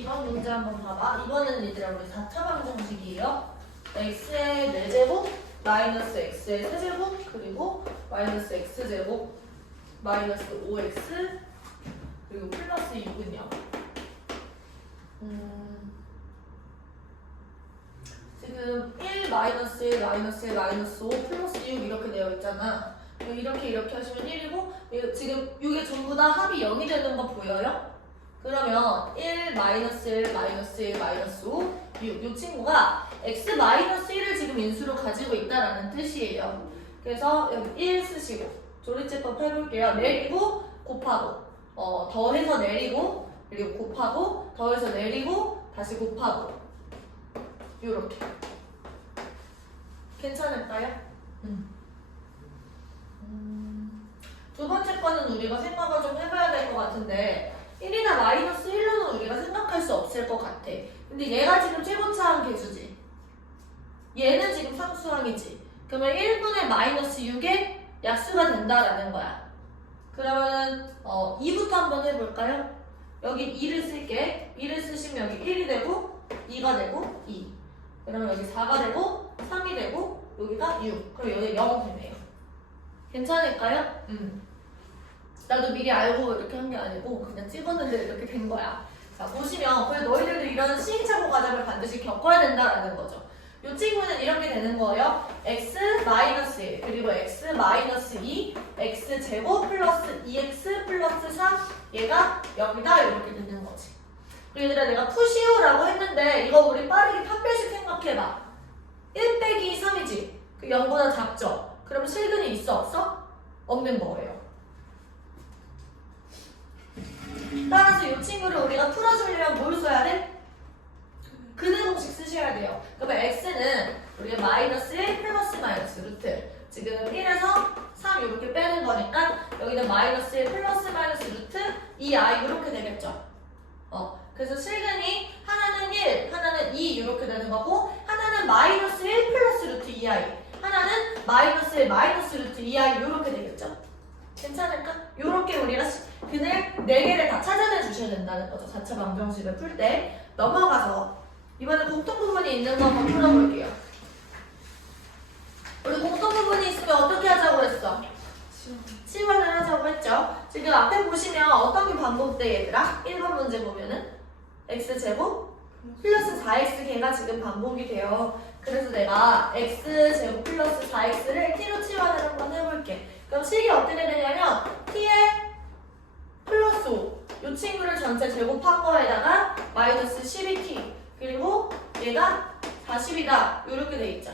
이번 문제 한번 봐봐. 이거는 얘들아 우리 4차 방정식이에요. x의 4제곱 마이너스 x의 세제곱 그리고 마이너스 x제곱 마이너스 5x 그리고 플러스 6은요. 지금 1 마이너스 1 마이너스 1 마이너스 5 플러스 6 이렇게 되어 있잖아. 이렇게 하시면 1이고 지금 이게 전부 다 합이 0이 되는 거 보여요? 그러면 1 마이너스 1 마이너스 1 마이너스 5 6 이 친구가 x 마이너스 1을 지금 인수로 가지고 있다라는 뜻이에요. 그래서 여기 1 쓰시고 조리제법 해볼게요. 내리고 곱하고 더해서 내리고 그리고 곱하고 더해서 내리고 다시 곱하고 요렇게 괜찮을까요? 두 번째 거는 우리가 생각을 좀 해봐야 될 것 같은데 1이나 마이너스 1로는 우리가 생각할 수 없을 것 같아. 근데 얘가 지금 최고차항 계수지. 얘는 지금 상수항이지. 그러면 1분의 마이너스 6의 약수가 된다라는 거야. 그러면은 2부터 한번 해볼까요? 여기 2를 쓸게. 2를 쓰시면 여기 1이 되고 2가 되고 2. 그러면 여기 4가 되고 3이 되고 여기가 6. 그럼 여기 0 되네요. 괜찮을까요? 나도 미리 알고 이렇게 한 게 아니고 그냥 찍었는데 이렇게 된 거야. 자, 보시면 그래 너희들도 이런 시행착오 과정을 반드시 겪어야 된다라는 거죠. 이 친구는 이렇게 되는 거예요. x 마이너스 1 그리고 x 마이너스 2 x 제곱 플러스 2x 플러스 3 얘가 0이다 이렇게 되는 거지. 그리고 얘들아 내가 푸시오라고 했는데 이거 우리 빠르게 판별식 생각해봐. 1 빼기 3이지. 그 0보다 작죠? 그럼 실근이 있어 없어? 없는 거예요. 따라서 이 친구를 우리가 풀어주려면 뭘 써야 돼? 근의 공식 쓰셔야 돼요. 그러면 x는 우리가 마이너스 1 플러스 마이너스 루트 지금 1에서 3 이렇게 빼는 거니까 여기는 마이너스 1 플러스 마이너스 루트 2i 이렇게 되겠죠. 그래서 실근이 하나는 1, 하나는 2 이렇게 되는 거고 하나는 마이너스 1 플러스 루트 2i 하나는 마이너스 1 마이너스 루트 2i 이렇게 되겠죠. 괜찮을까? 이렇게 우리가 근을 4개를 다 찾아내 주셔야 된다는 거죠. 4차 방정식을 풀 때. 넘어가서 이번에 공통 부분이 있는 거 한번 풀어볼게요. 우리 공통 부분이 있으면 어떻게 하자고 했어? 치환을 하자고 했죠. 지금 앞에 보시면 어떤 게 반복돼 얘들아? 1번 문제 보면은 x제곱 플러스 4x 걔가 지금 반복이 돼요. 그래서 내가 x제곱 플러스 4x를 t로 치환을 한번 해볼게. 그럼 식이 어떻게 되냐면 t에 플러스 5 이 친구를 전체 제곱한 거에다가 마이너스 12t 그리고 얘가 40이다 이렇게 돼 있죠.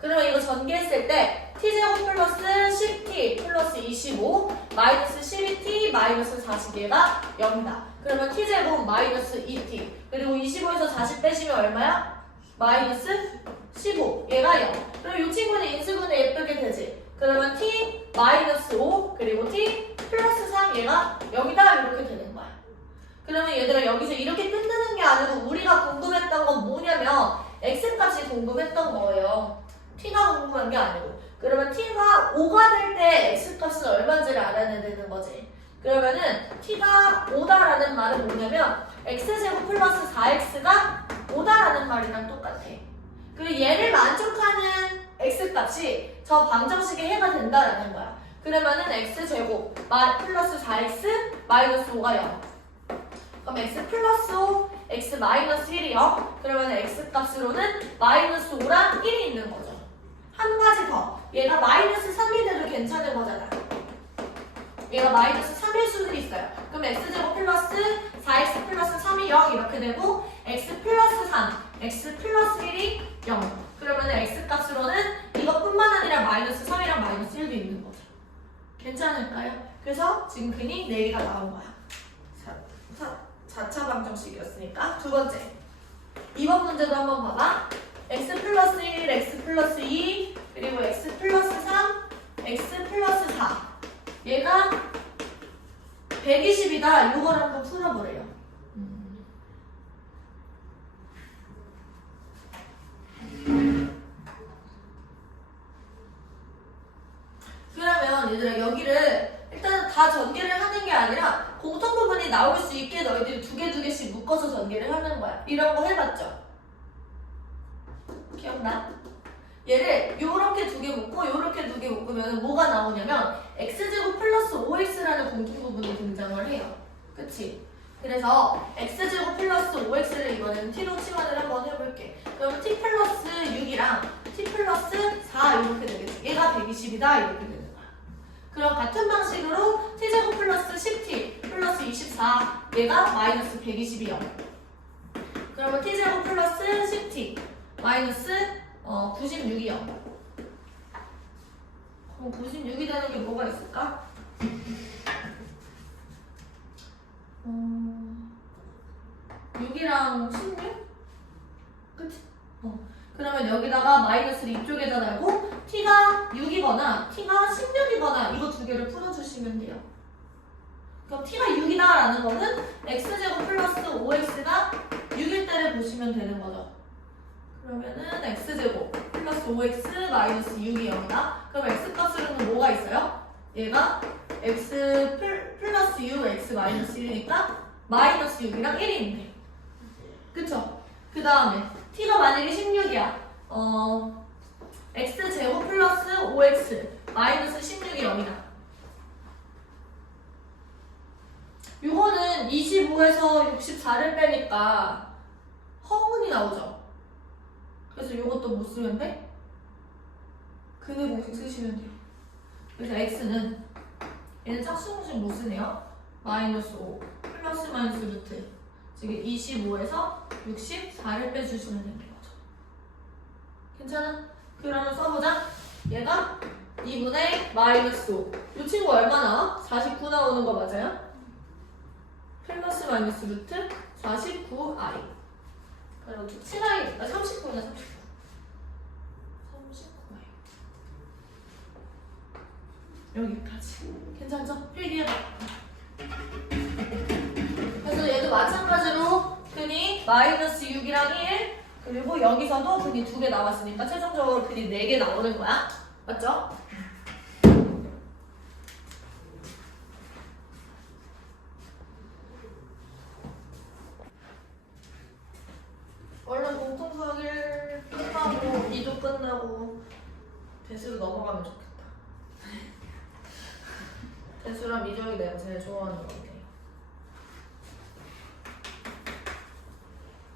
그러면 이거 전개했을 때 t제곱 플러스 10t 플러스 25 마이너스 12t 마이너스 40 얘가 0이다. 그러면 t제곱 마이너스 2t 그리고 25에서 40 빼시면 얼마야? 마이너스 15 얘가 0. 그럼 이 친구는 인수분해 예쁘게 되지. 그러면 t 마이너스 5 그리고 t 플러스 3 얘가 0이다 이렇게 되는 거야. 그러면 얘들아 여기서 이렇게 끝나는 게 아니고 우리가 궁금했던 건 뭐냐면 x값이 궁금했던 거예요. t가 궁금한 게 아니고. 그러면 t가 5가 될 때 x값은 얼마인지를 알아야 되는 거지. 그러면은 t가 5다라는 말은 뭐냐면 x제곱 플러스 4x가 5다라는 말이랑 똑같아. 그리고 얘를 만족하는 x값이 저 방정식의 해가 된다라는 거야. 그러면은 x제곱 플러스 4x 마이너스 5가 0. 그럼 x 플러스 5, x 마이너스 1이 0. 그러면 x값으로는 마이너스 5랑 1이 있는 거죠. 한 가지 더. 얘가 마이너스 3이 돼도 괜찮은 거잖아. 얘가 마이너스 3일 수도 있어요. 그럼 x제곱 플러스 4x 플러스 3이 0 이렇게 되고 x 플러스 3, x 플러스 1이 0. 그러면 x값으로는 이것뿐만 아니라 마이너스 3이랑 마이너스 1도 있는 거죠. 괜찮을까요? 그래서 지금 근이 4개가 나온 거야. 4차 방정식이었으니까 두 번째 2번 문제도 한번 봐봐. x 플러스 1, x 플러스 2 그리고 x 플러스 3, x 플러스 4 얘가 120이다. 이걸 한번 풀어보래요. 그러면 얘들아 여기를 일단은 다 전개를 하는 게 아니라 공통 부분이 나올 수 있게 너희들이 두 개씩 묶어서 전개를 하는 거야. 이런 거 해봤죠? 기억나? 얘를 요렇게 두 개 묶고 요렇게 두 개 묶으면 뭐가 나오냐면 x제곱 플러스 5x라는 공통 부분이 등장을 해요. 그치? 그래서 x제곱 플러스 5x를 이번에는 t로 치환을 한번 해볼게. 그럼 t 플러스 6이랑 t 플러스 4 이렇게 되겠지. 얘가 120이다 이렇게 되는 거야. 그럼 같은 방식으로 t제곱 플러스 10t 플러스 24 얘가 마이너스 120이요. 그러면 t제곱 플러스 10t 마이너스 96이요. 그럼 96이 되는 게 뭐가 있을까? 6이랑 16? 그치? 그러면 여기다가 마이너스를 이쪽에다 달고 t가 6이거나 t가 16이거나 이거 두 개를 풀어주시면 돼요. 그럼 t가 6이다 라는 거는 x제곱 플러스 5x가 6일 때를 보시면 되는 거죠. 그러면은 x제곱 플러스 5x 마이너스 6이 0이다. 그럼 x값으로는 뭐가 있어요? 얘가 x 플러스 6 x 마이너스 1이니까 마이너스 6이랑 1이 있네. 그쵸? 그 다음에 t가 만약에 16이야. x제곱 플러스 5x 마이너스 16이 0이다. 요거는 25에서 64를 빼니까 허문이 나오죠. 그래서 요것도 못 쓰면 돼? 근의 공식 쓰시면 돼요. 그래서 x는 얘는 짝수 공식 못 쓰네요. 마이너스 5 플러스 마이너스 루트 지금 25에서 64를 빼주시면 되는 거죠. 괜찮아? 그러면 써보자. 얘가 2분의 마이너스 5. 이 친구 얼마 나와? 49 나오는 거 맞아요? 플러스 마이너스 루트 49i. 그리고 7i, 39네 39. 39i. 여기까지. 괜찮죠? 필기해봐. 그래서 얘도 마찬가지로 근이 마이너스 6이랑 1 그리고 여기서도 근이 2개 나왔으니까 최종적으로 근이 4개 나오는 거야. 맞죠? 얼른 공통수학 1 끝나고 2도 끝나고 대수로 넘어가면 좋겠다. 대수랑 미적이 내가 제일 좋아하는 것 같아요.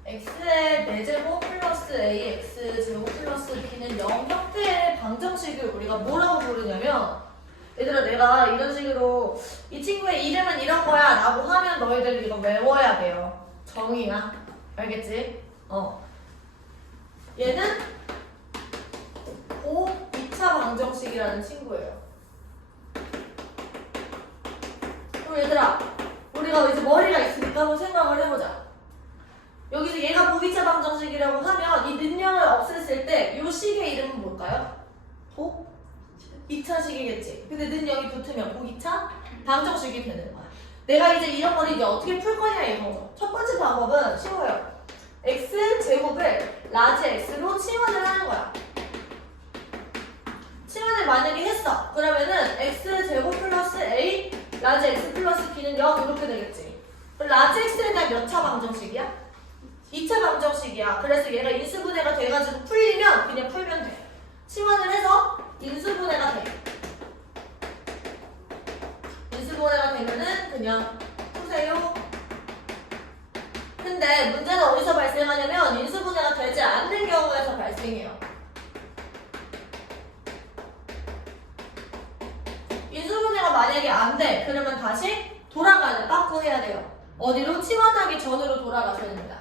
x의 4제곱 플러스 ax 제곱 플러스 b는 0 형태의 방정식을 우리가 뭐라고 부르냐면 얘들아 내가 이런 식으로 이 친구의 이름은 이런 거야 라고 하면 너희들 이거 외워야 돼요. 정의야. 알겠지? 얘는 고 2차 방정식이라는 친구예요. 그럼 얘들아 우리가 이제 머리가 있으니까 한번 생각을 해보자. 여기서 얘가 고2차 방정식이라고 하면 이 능량을 없앴을 때 이 식의 이름은 뭘까요? 고 2차 식이겠지. 근데 능력이 붙으면 고2차 방정식이 되는 거야. 내가 이제 이런 거를 이제 어떻게 풀 거냐 이거죠. 첫 번째 방법은 쉬워요. x 제곱을 라지 x로 치환을 하는 거야. 치환을 만약에 했어. 그러면은 x 제곱 플러스 a 라지 x 플러스 b는 0 이렇게 되겠지. 라지 x에 대한 몇 차 방정식이야? 2차 방정식이야. 그래서 얘가 인수분해가 돼가지고 풀리면 그냥 풀면 돼. 치환을 해서 인수분해가 돼. 인수분해가 되면은 그냥 푸세요. 근데 문제는 어디서 발생하냐면 인수분해가 되지 않는 경우에서 발생해요. 인수분해가 만약에 안 돼. 그러면 다시 돌아가야 돼. 빠꾸 해야 돼요. 어디로? 치환하기 전으로 돌아가셔야 됩니다.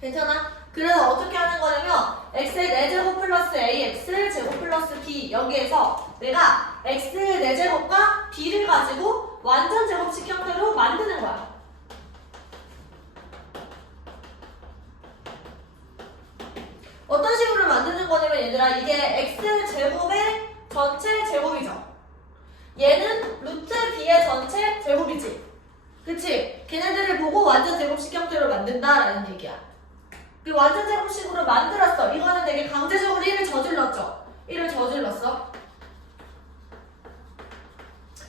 괜찮아? 그래서 어떻게 하는 거냐면 x의 4제곱 플러스 ax 제곱 플러스 b 여기에서 내가 x의 4제곱과 b를 가지고 완전 제곱식 형태로 만드는 거야. 어떤 식으로 만드는 거냐면 얘들아 이게 x제곱의 전체 제곱이죠. 얘는 루트 b의 전체 제곱이지. 그치? 걔네들을 보고 완전 제곱식 형태로 만든다라는 얘기야. 그 완전 제곱식으로 만들었어. 이거는 되게 강제적으로 1을 저질렀죠. 1을 저질렀어.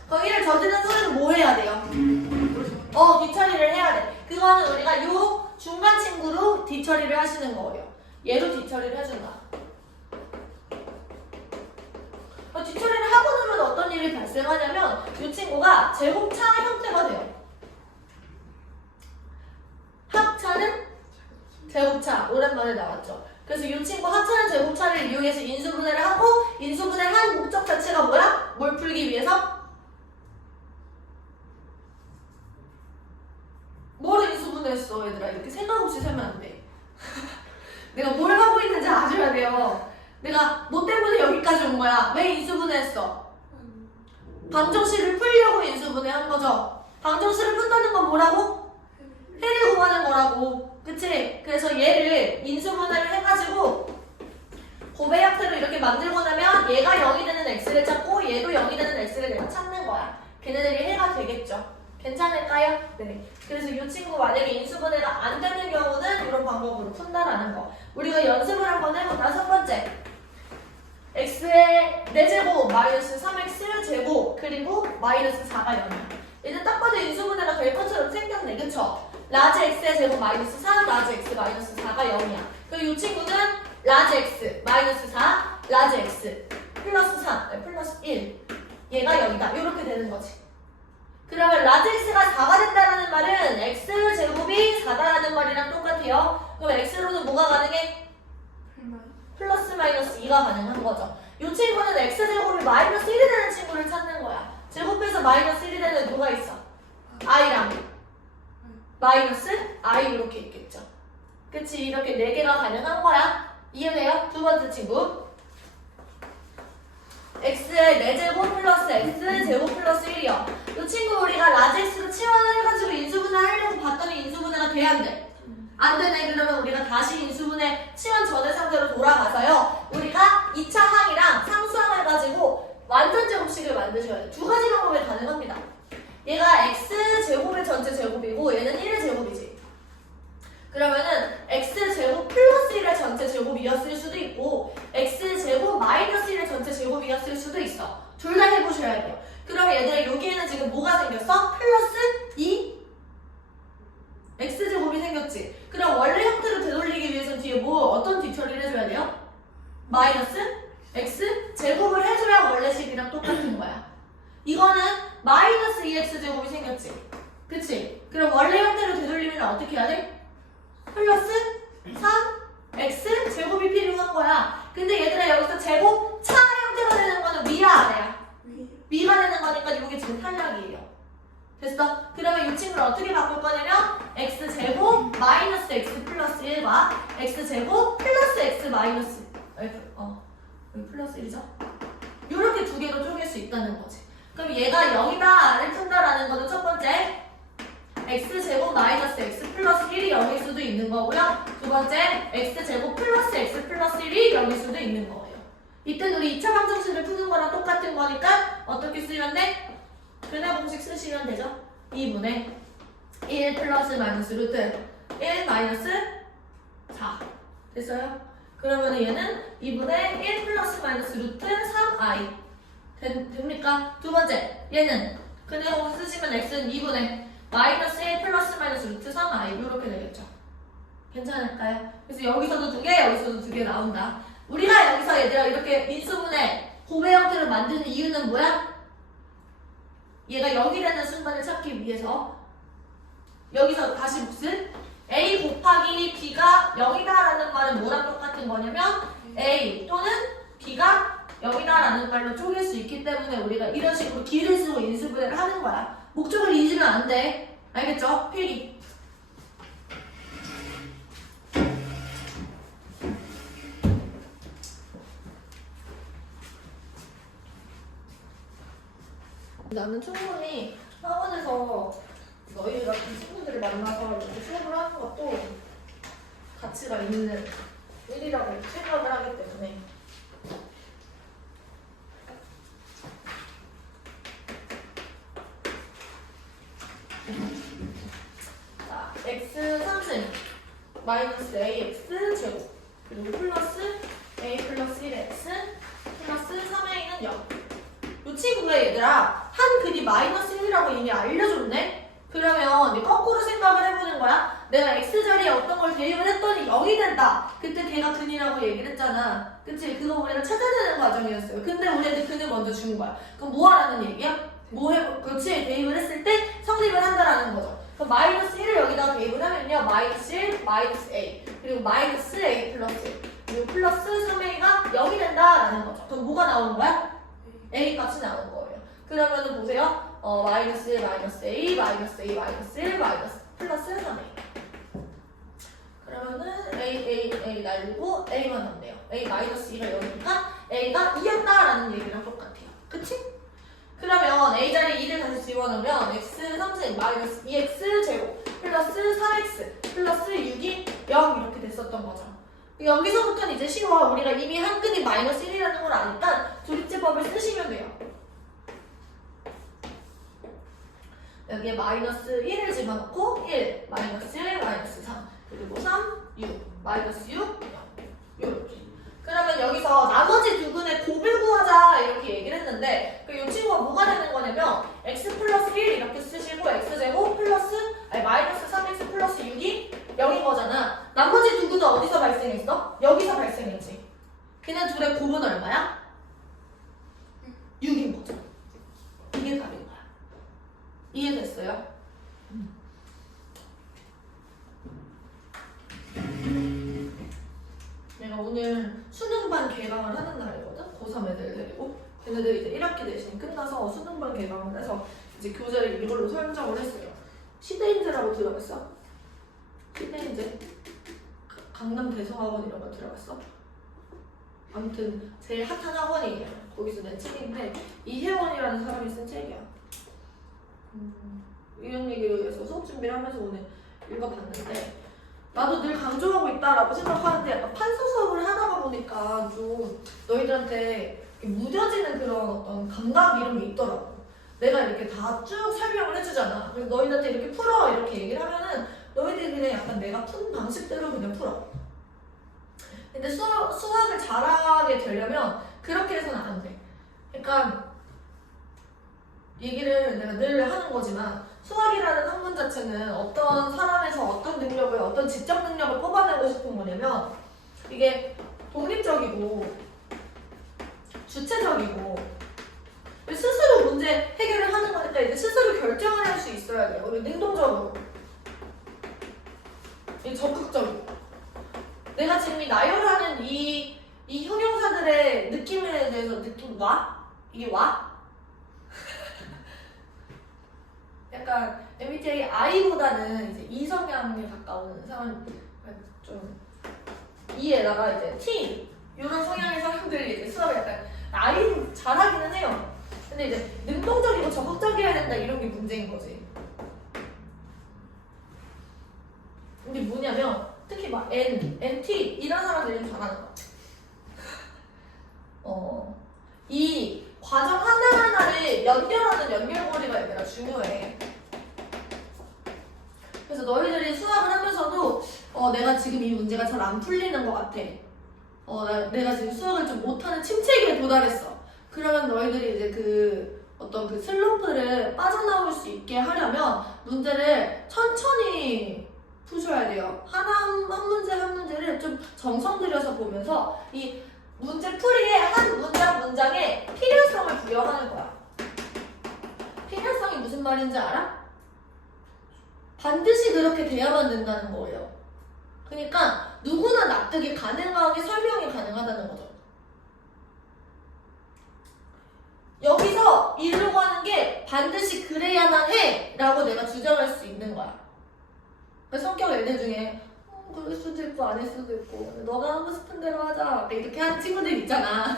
그럼 1을 저지른 후에는 뭐 해야 돼요? 뒤처리를 해야 돼. 그거는 우리가 요 중간 친구로 뒤처리를 하시는 거예요. 얘도 뒤처리를 해준다. 뒤처리를 하고 나면 어떤 일이 발생하냐면 이 친구가 제곱차 형태가 돼요. 합차는 제곱차. 오랜만에 나왔죠. 그래서 이 친구 합차는 제곱차를 이용해서 인수분해를 하고 인수분해를 한 목적 자체가 뭐야? 뭘 풀기 위해서? 뭐를 인수분해했어 얘들아. 이렇게 생각 없이 세면 안 돼. 내가 뭘 하고 있는지 아셔야 돼요. 내가 뭐 때문에 여기까지 온 거야? 왜 인수분해했어? 방정식을 풀려고 인수분해한 거죠. 방정식을 푼다는 건 뭐라고? 해를 구하는 거라고. 그치? 그래서 얘를 인수분해를 해가지고 곱의 형태로 이렇게 만들고 나면 얘가 0이 되는 x를 찾고 얘도 0이 되는 x를 내가 찾는 거야. 걔네들이 해가 되겠죠. 괜찮을까요? 네. 그래서 이 친구 만약에 인수분해가 안 되는 경우는 이런 방법으로 푼다라는 거. 우리가 연습을 한번 해볼까? 첫 번째. x의 4제곱 마이너스 3x 제곱 그리고 마이너스 4가 0이야. 얘는 딱 봐도 인수분해가 될 것처럼 생겼네. 그쵸? 라지 x의 제곱 마이너스 3, 라지 x 마이너스 4가 0이야. 그리고 이 친구는 라지 x 마이너스 4, 라지 x 플러스 3, 플러스 1 얘가 0이다. 이렇게 되는 거지. 그러면 라지 x가 4가 된다는 말은 x 제곱이 4다라는 말이랑 똑같아요. 그럼 x로는 뭐가 가능해? 플러스 마이너스 2가 가능한 거죠. 이 친구는 x제곱이 마이너스 1이 되는 친구를 찾는 거야. 제곱해서 마이너스 1이 되는 누가 있어? i랑 마이너스 i 이렇게 있겠죠. 그치? 이렇게 4개가 가능한 거야. 이해돼요? 두 번째 친구. x의 4제곱 플러스 x제곱 플러스 1이요. 이 친구 우리가 라지 x로 치환을 해가지고 인수분해 하려고 봤더니 인수분해가 돼 안 돼? 안 되네. 그러면 우리가 다시 인수분해 치환 전의 상태로 돌아가서요. 우리가 2차 항이랑 상수항을 가지고 완전 제곱식을 만드셔야 돼요. 두 가지 방법이 가능합니다. 얘가 x제곱의 전체 제곱이고 얘는 1의 제곱이지. 그러면은 x제곱 플러스 1의 전체 제곱이었을 수도 있고 x제곱 마이너스 1의 전체 제곱이었을 수도 있어. 둘 다 해보셔야 돼요. 그러면 얘들아 여기에는 지금 뭐가 생겼어? 플러스 2 x제곱이 생겼지. 그럼 원래 형태로 되돌리기 위해서 뒤에 뭐 어떤 뒤처리를 해줘야 돼요? 마이너스 x 제곱을 해줘야 원래식이랑 똑같은 거야. 이거는 마이너스 2x제곱이 생겼지. 그치? 그럼 원래 형태로 되돌리면 어떻게 해야 돼? 플러스 3x 제곱이 필요한 거야. 근데 얘들아 여기서 제곱 차 형태가 되는 거는 위야 아래야? 위가 되는 거니까 이게 지금 탈락이에요. 됐어? 그러면 이 친구를 어떻게 바꿀 거냐면 x제곱 마이너스 x 플러스 1과 x제곱 플러스 x 마이너스 여기 플러스 1이죠? 이렇게 두 개로 쪼갤 수 있다는 거지. 그럼 얘가 0이다를 푼다라는 거는 첫 번째 x제곱 마이너스 x 플러스 1이 0일 수도 있는 거고요. 두 번째 x제곱 플러스 x 플러스 1이 0일 수도 있는 거예요. 이때는 우리 2차 방정식을 푸는 거랑 똑같은 거니까 어떻게 쓰면 돼? 변화 공식 쓰시면 되죠. 2분의 1 플러스 마이너스 루트 1 마이너스 4 됐어요? 그러면 얘는 2분의 1 플러스 마이너스 루트 3i 됩니까? 두 번째 얘는 근해 공식 쓰시면 x는 2분의 마이너스 1 플러스 마이너스 루트 3i 이렇게 되겠죠. 괜찮을까요? 그래서 여기서도 두 개, 여기서도 두 개 나온다. 우리가 여기서 얘들아 이렇게 인수분해 곱의 형태를 만드는 이유는 뭐야? 얘가 0이 되는 순간을 찾기 위해서 여기서 다시 무슨 a 곱하기 b가 0이다 라는 말은 뭐랑 똑같은 거냐면 a 또는 b가 0이다 라는 말로 쪼갤 수 있기 때문에 우리가 이런 식으로 기를 쓰고 인수분해를 하는 거야. 목적을 잊으면 안 돼. 알겠죠? 필기. 나는 충분히 학원에서 너희 같은 친구들을 만나서 이렇게 수업을 하는 것도 가치가 있는 일이라고 생각을 하기 때문에 자, x 3승 마이너스 ax 제곱 그리고 플러스 a 플러스 1x 여기 마이너스 1이라고 이미 알려줬네? 그러면 이제 거꾸로 생각을 해보는 거야. 내가 x자리에 어떤 걸 대입을 했더니 0이 된다. 그때 걔가 근이라고 얘기를 했잖아. 그치? 그거 우리가 찾아내는 과정이었어요. 근데 우리한테 근을 먼저 준 거야. 그럼 뭐 하라는 얘기야? 그렇지? 대입을 했을 때 성립을 한다라는 거죠. 그럼 마이너스 1을 여기다가 대입을 하면요. 마이너스 1, 마이너스 a. 그리고 마이너스 a 플러스 1. 그리고 플러스 3a가 0이 된다라는 거죠. 그럼 뭐가 나오는 거야? a 값이 나오는 거예요. 그러면은 보세요. 마이너스 1, 마이너스 a, 마이너스 a, 마이너스 1, 마이너스 플러스 3a. 그러면은 a 날리고 a만 남네요. a 마이너스 2가 0이니까 a가 2였다라는 얘기랑 똑같아요. 그치? 그러면 a 자리에 2를 다시 집어넣으면 x 3승 마이너스 2x 제곱 플러스 3x 플러스 6이 0 이렇게 됐었던 거죠. 여기서부터는 이제 쉬워. 우리가 이미 한 근이 마이너스 1이라는 걸 아니까 조립제법을 쓰시면 돼요. 여기에 마이너스 1을 집어넣고 1, 마이너스 1, 마이너스 3 그리고 3, 6, 마이너스 6, 0 이렇게. 그러면 여기서 나머지 두 근의 곱을 구하자 이렇게 얘기를 했는데 이 친구가 뭐가 되는 거냐면 x 플러스 1 이렇게 쓰시고 x제곱 플러스 마이너스 3x 플러스 6이 0인 거잖아. 나머지 두 근은 어디서 발생했어? 여기서 발생했지. 걔네 둘의 곱은 얼마야? 6인 거죠. 이게 답인 거야. 이해됐어요? 내가 오늘 수능반 개강을 하는 날이거든? 고3 애들 데리고. 걔네들 이제 1학기 내신 끝나서 수능반 개강을 해서 이제 교재를 이걸로 설정을 했어요. 시대인재라고 들어봤어? 시대인재? 강남 대성학원 이런 거 들어봤어? 아무튼 제일 핫한 학원이에요. 거기서 낸 책인데 이혜원이라는 사람이 쓴 책이야. 이런 얘기를 해서 수업 준비를 하면서 오늘 읽어봤는데 나도 늘 강조하고 있다라고 생각하는데 약간 판서 수업을 하다가 보니까 좀 너희들한테 무뎌지는 그런 어떤 감각 이런 게 있더라고. 내가 이렇게 다 쭉 설명을 해주잖아. 그래서 너희들한테 이렇게 풀어 이렇게 얘기를 하면은 너희들이 그냥 약간 내가 푼 방식대로 그냥 풀어. 근데 수학을 잘하게 되려면 그렇게 해서는 안 돼. 그러니까 얘기를 내가 늘 하는 거지만 수학이라는 학문 자체는 어떤 사람에서 어떤 능력을, 어떤 지적 능력을 뽑아내고 싶은 거냐면 이게 독립적이고 주체적이고 스스로 문제 해결을 하는 거니까 이제 스스로 결정을 할 수 있어야 돼요. 우리 능동적으로. 적극적이고. 내가 지금 이 나열하는 이 형용사들의 느낌에 대해서 느낌 와? 이게 와? 약간 MBTI I보다는 이제 E 성향에 가까운 사람 좀 E에다가 이제 T 이런 성향의 사람들이 이제 수업을 약간 I 잘하기는 해요. 근데 이제 능동적이고 적극적이어야 된다 이런 게 문제인 거지. 근데 뭐냐면 특히 막 NT 이런 사람들이 잘하는 거야. 이 과정 하나하나를 연결하는 연결고리가 얘들아 중요해. 그래서 너희들이 수학을 하면서도 내가 지금 이 문제가 잘 안 풀리는 것 같아. 내가 지금 수학을 좀 못하는 침체기에 도달했어. 그러면 너희들이 이제 그 어떤 그 슬럼프를 빠져나올 수 있게 하려면 문제를 천천히 푸셔야 돼요. 한 문제 한 문제를 좀 정성 들여서 보면서 이 문제 풀이에 한 문장에 필요성을 부여하는 거야. 필요성이 무슨 말인지 알아? 반드시 그렇게 돼야만 된다는 거예요. 그러니까 누구나 납득이 가능하게 설명이 가능하다는 거죠. 여기서 이루고 하는 게 반드시 그래야만 해 라고 내가 주장할 수 있는 거야. 성격 애들 중에 그럴 수도 있고 아닐 수도 있고 너가 하고 싶은 대로 하자 이렇게 하는 친구들 있잖아.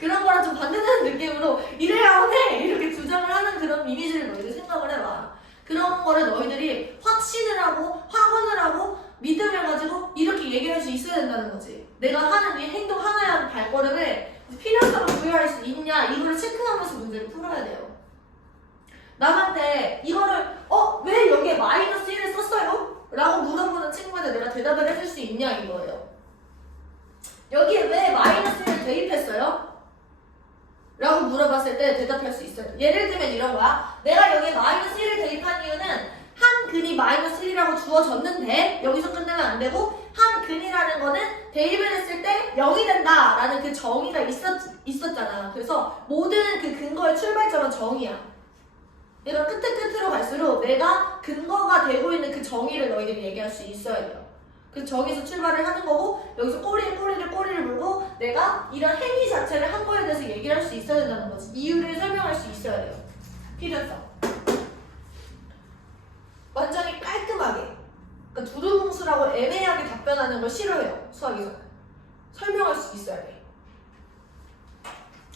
그런 거랑 좀 반대되는 느낌으로 이래야만 해 이렇게 주장을 하는 그런 이미지를 너희들 생각을 해봐. 그런 거를 너희들이 확신을 하고 확언을 하고 믿음을 가지고 이렇게 얘기할 수 있어야 된다는 거지. 내가 하는 이 행동 하나의 한 발걸음에 필요성을 부여할 수 있냐 이거를 체크하면서 문제를 풀어야 돼요. 남한테 이거를 왜 여기에 마이너스 1을 썼어요? 라고 물어보는 친구한테 내가 대답을 해줄 수 있냐 이거예요. 여기에 왜 마이너스 1을 대입했어요? 라고 물어봤을 물어봤을 때 대답할 수 있어요. 예를 들면 이런 거야. 내가 여기 마이너스 1을 대입한 이유는 한 근이 마이너스 1이라고 주어졌는데 여기서 끝내면 안 되고 한 근이라는 거는 대입을 했을 때 0이 된다라는 그 정의가 있었잖아. 그래서 모든 그 근거의 출발점은 정의야. 얘가 끝으로 갈수록 내가 근거가 되고 있는 그 정의를 너희들이 얘기할 수 있어야 돼요. 그 정의에서 출발을 하는 거고 여기서 꼬리를 물고 내가 이런 행위 자체를 한 거에 대해서 얘기를 할 수 있어야 된다는 거지. 이유를 설명할 수 있어야 돼요. 필요성. 완전히 깔끔하게. 그러니까 두루뭉술하고 애매하게 답변하는 걸 싫어해요. 수학에서는. 설명할 수 있어야 돼.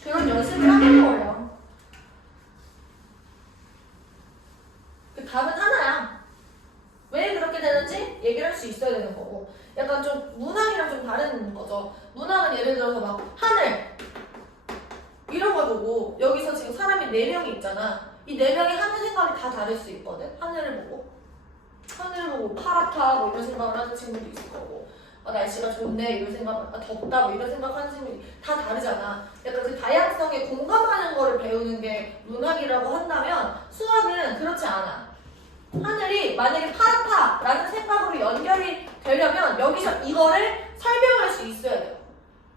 그런 연습을 하는 거예요. 그 답은 하나야. 왜 그렇게 되는지 얘기를 할 수 있어야 되는 거고. 약간 좀 문학이랑 좀 다른 거죠. 문학은 예를 들어서 막 하늘 이런 걸 보고 여기서 지금 사람이 4명이 있잖아. 이 4명이 하는 생각이 다 다를 수 있거든. 하늘을 보고 파랗다 뭐 이런 생각을 하는 친구도 있을 거고 날씨가 좋네 이런 생각, 덥다 뭐 이런 생각하는 친구들이 다 다르잖아. 약간 그 다양성에 공감하는 거를 배우는 게 문학이라고 한다면 수학은 그렇지 않아. 하늘이 만약에 파랗다라는 생각으로 연결이 되려면 여기서 이거를 설명할 수 있어야 돼요.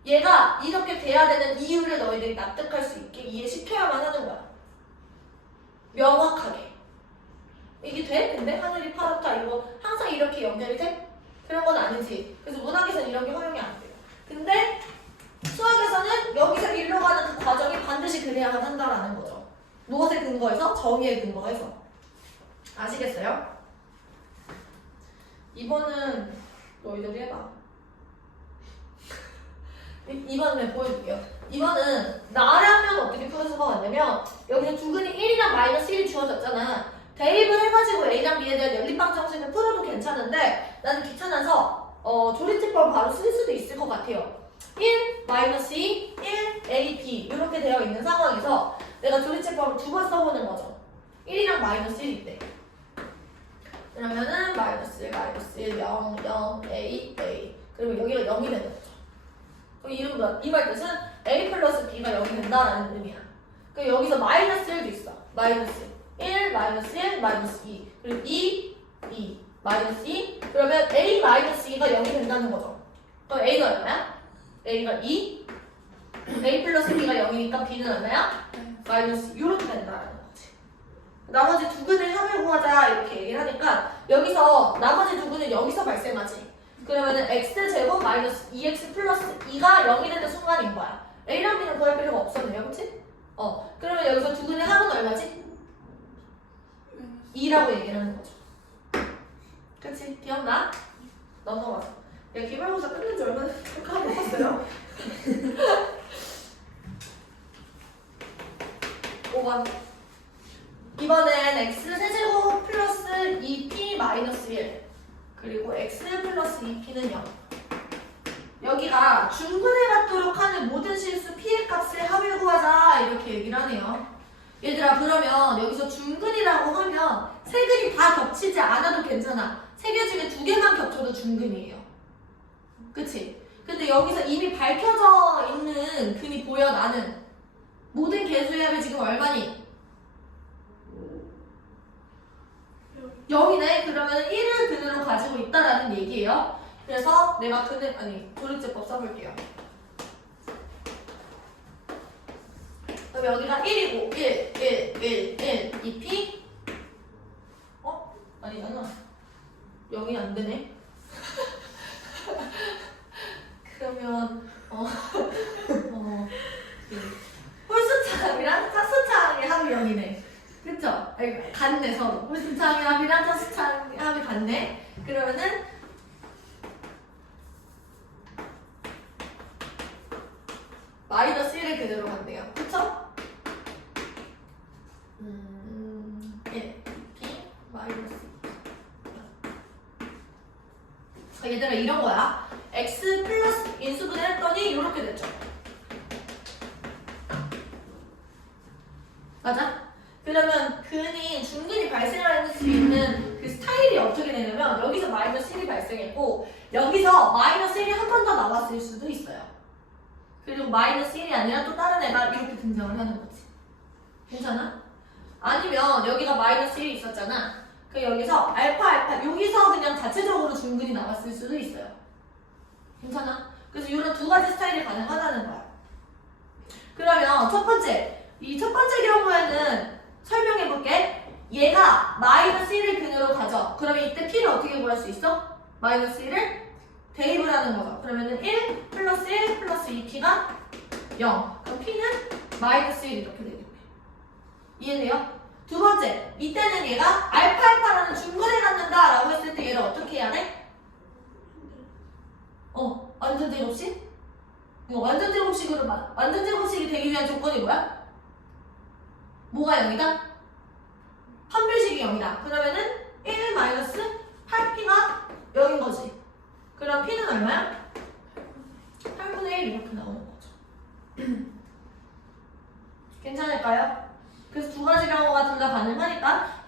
얘가 이렇게 돼야 되는 이유를 너희들이 납득할 수 있게 이해시켜야만 하는 거야. 명확하게. 이게 돼? 근데 하늘이 파랗다 이거 항상 이렇게 연결이 돼? 그런 건 아니지. 그래서 문학에서는 이런 게 허용이 안 돼요. 근데 수학에서는 여기서 일로 가는 그 과정이 반드시 그래야만 한다라는 거죠. 무엇에 근거해서? 정의에 근거해서. 아시겠어요? 2번은 너희들이 해봐. 2번은 보여줄게요. 2번은 나라면 어떻게 푸는 수가 왔냐면 여기서 두 근이 1이랑 마이너스 1이 주어졌잖아. 대입을 해가지고 A랑 B에 대한 연립방 정식을 풀어도 괜찮은데 나는 귀찮아서 조리집법을 바로 쓸 수도 있을 것 같아요. 1, 마이너스 2, 1, A, B 이렇게 되어 있는 상황에서 내가 조리집법을 2번 써보는 거죠. 1이랑 마이너스 1일 때 그러면은 마이너스 1, 0, 0, A, A 그리고 여기가 0이 되는 거죠. 그럼 이 말 뜻은 A 플러스 B가 0이 된다라는 의미야. 그럼 여기서 마이너스 1도 있어. 마이너스 1, 마이너스 1, 마이너스 2 그리고 2, 2, 마이너스 2 그러면 A 마이너스 2가 0이 된다는 거죠. 그럼 A가 얼마야? A가 2 A 플러스 B가 0이니까 B는 얼마야? 마이너스 2 이렇게 된다는 거지. 나머지 두 근의 합을 구하자 이렇게 얘기를 하니까 여기서 나머지 두 근은 여기서 발생하지. 그러면은 x제곱 마이너스 2x 플러스 2가 0이 되는 순간인 거야. A랑 B는 구할 필요가 없었네요. 그치? 그러면 여기서 두 근의 합은 얼마지? 2라고 얘기를 하는 거죠. 그치? 기억나? 넘어가서. 내가 기말고사 끝낸 지 얼마나 까먹었어요? 5번. 이번엔 x 세제곱 플러스 2p 마이너스 1 그리고 x 플러스 2p는 0. 여기가 중근에 갖도록 하는 모든 실수 p의 값을 합을 구하자 이렇게 얘기를 하네요. 얘들아 그러면 여기서 중근이라고 하면 세 근이 다 겹치지 않아도 괜찮아. 세 개 중에 두 개만 겹쳐도 중근이에요. 그치? 근데 여기서 이미 밝혀져 있는 근이 보여 나는. 모든 개수의 합이 지금 얼마니? 0이네. 그러면 1을 근으로 가지고 있다라는 얘기예요. 그래서 내가 도리제법 써볼게요. 그럼 여기가 1이고 1, 2p 아니잖아. 0이 안 되네. 그러면 홀수차항이랑 차수차항의 합이 0이네. 그쵸? 아니, 같네 서로. 홀수차항의 합이랑 차수차항의 합이 같네. 그러면은 마이너스 1을 그대로 간대요. 그쵸? 1, p 마이너스 얘들아 이런 거야. x 플러스 인수분해 했더니 이렇게 됐죠. 맞아? 그러면 중근이 발생할 수 있는 그 스타일이 어떻게 되냐면 여기서 마이너스 1이 발생했고 여기서 마이너스 1이 한 번 더 나왔을 수도 있어요. 그리고 마이너스 1이 아니라 또 다른 애가 이렇게 등장을 하는 거지. 괜찮아? 아니면 여기가 마이너스 1이 있었잖아. 그 여기서 알파 여기서 그냥 자체적으로 중근이 나왔을 수도 있어요. 괜찮아? 그래서 이런 두 가지 스타일이 가능하다는 거야. 그러면 첫 번째, 이 첫 번째 경우에는 설명해볼게. 얘가 마이너스 1을 근으로 가져. 그러면 이때 p를 어떻게 구할 수 있어? 마이너스 1을 대입을 하는 거죠. 그러면은 1 플러스 1 플러스 2p가 0. 그럼 p는 마이너스 1 이렇게 되겠네. 이해돼요? 두 번째, 이때는 얘가 알파라는 중근에 갖는다 라고 했을 때 얘를 어떻게 해야 돼? 완전 제곱식? 완전 제곱식으로 완전 제곱식이 되기 위한 조건이 뭐야? 뭐가 0이다? 판별식이 0이다. 그러면은 1 마이너스 8p가 0인 거지. 그럼 p는 얼마야? 8분의 1 이렇게 나오는 거죠. 괜찮을까요? 그래서 두 가지 경우가 둘 다 가능하니까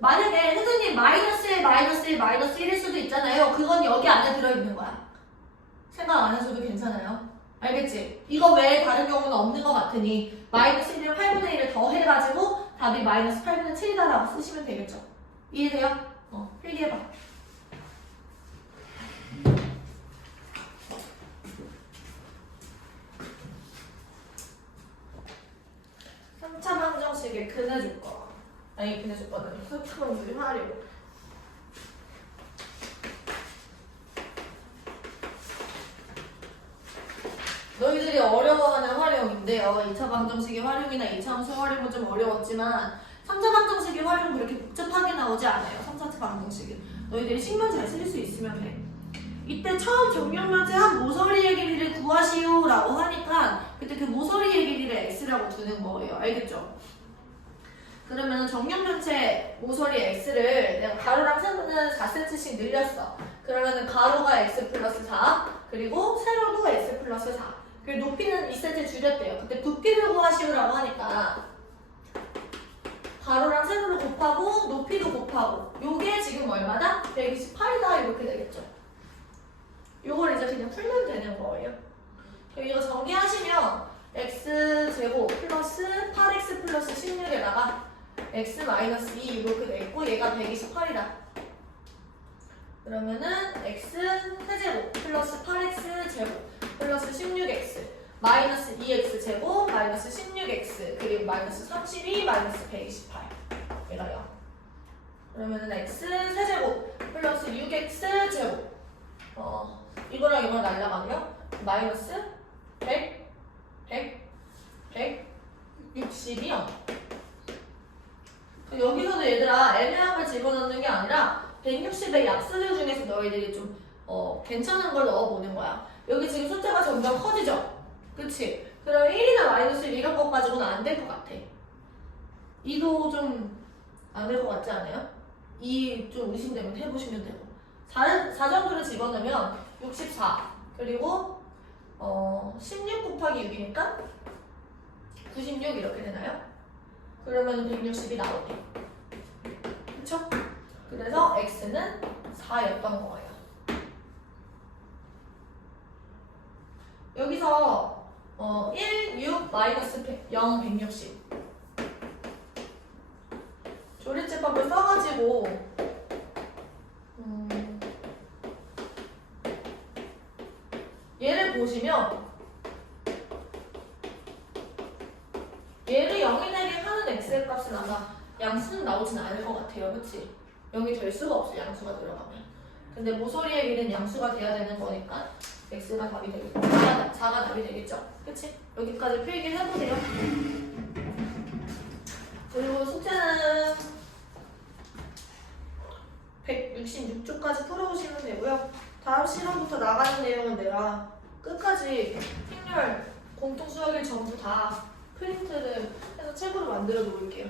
만약에 선생님 마이너스 1, 마이너스 1, 마이너스 1일 수도 있잖아요. 그건 여기 안에 들어있는 거야. 생각 안 해줘도 괜찮아요. 알겠지? 이거 외에 다른 경우는 없는 것 같으니 마이너스 1이랑 8분의 1을 더 해가지고 답이 마이너스 8분의 7이다라고 쓰시면 되겠죠. 이해돼요? 필기해봐. 3차 방정식의 근의 조건. 아니 근의 조건은 3차 방정식의 활용. 너희들이 어려워하는 활용인데요. 2차 방정식의 활용이나 2차 함수 활용은 좀 어려웠지만 3차 방정식의 활용은 그렇게 복잡하게 나오지 않아요. 3, 4차 방정식은. 너희들이 신경 잘 쓸 수 있으면 돼. 이때 처음 정육면체한 모서리의 길이를 구하시오 라고 하니까 그때 그 모서리의 길이를 x라고 두는 거예요. 알겠죠? 그러면 정육면체 모서리 x를 내가 가로랑 세로는 4cm씩 늘렸어. 그러면은 가로가 x 플러스 4 그리고 세로도 x 플러스 4 그리고 높이는 2cm 줄였대요. 그때 부피를 구하시오라고 하니까 가로랑 세로를 곱하고 높이도 곱하고 요게 지금 얼마다? 128이다 이렇게 되겠죠. 요걸 이제 그냥 풀면 되는 거예요. 이거 정리하시면 x제곱 플러스 8x 플러스 16에다가 x 마이너스 2 이렇게 되있고 얘가 128이다. 그러면은 x 세제곱 플러스 8x 제곱 플러스 16x 마이너스 2x 제곱 마이너스 16x 그리고 마이너스 32 마이너스 128 얘가 0. 그러면은 x 세제곱 플러스 6x 제곱 이거랑 이거랑 날라가네요. 마이너스 100 160이요. 여기서도 얘들아 애매한 걸 집어넣는 게 아니라 160의 약수들 중에서 너희들이 좀 괜찮은 걸 넣어보는 거야. 여기 지금 숫자가 점점 커지죠? 그치? 그럼 1이나 마이너스 1 이런 것 가지고는 안 될 것 같아. 2도 좀 안 될 것 같지 않아요? 2 좀 의심되면 해보시면 되고 4 정도를 집어넣으면 64 그리고 16 곱하기 6이니까 96 이렇게 되나요? 그러면 160이 나오네. 그쵸? 그래서 x는 4였던 거예요. 여기서 1, 6, 마이너스 0, 160 조리제법을 써가지고 얘를 보시면 얘를 0이 되게 하는 x의 값은 아마 양수는 나오진 않을 것 같아요. 그치? 0이 될 수가 없어 양수가 들어가면. 근데 모서리의 길은 양수가 돼야 되는 거니까 x가 답이 되겠고 4가 답이 되겠죠? 그치? 여기까지 필기해보세요. 그리고 숙제는 166쪽까지 풀어오시면 되고요. 다음 시간부터 나가는 내용은 내가 끝까지 행렬 공통 수학일 전부 다 프린트를 해서 책으로 만들어 놓을게요.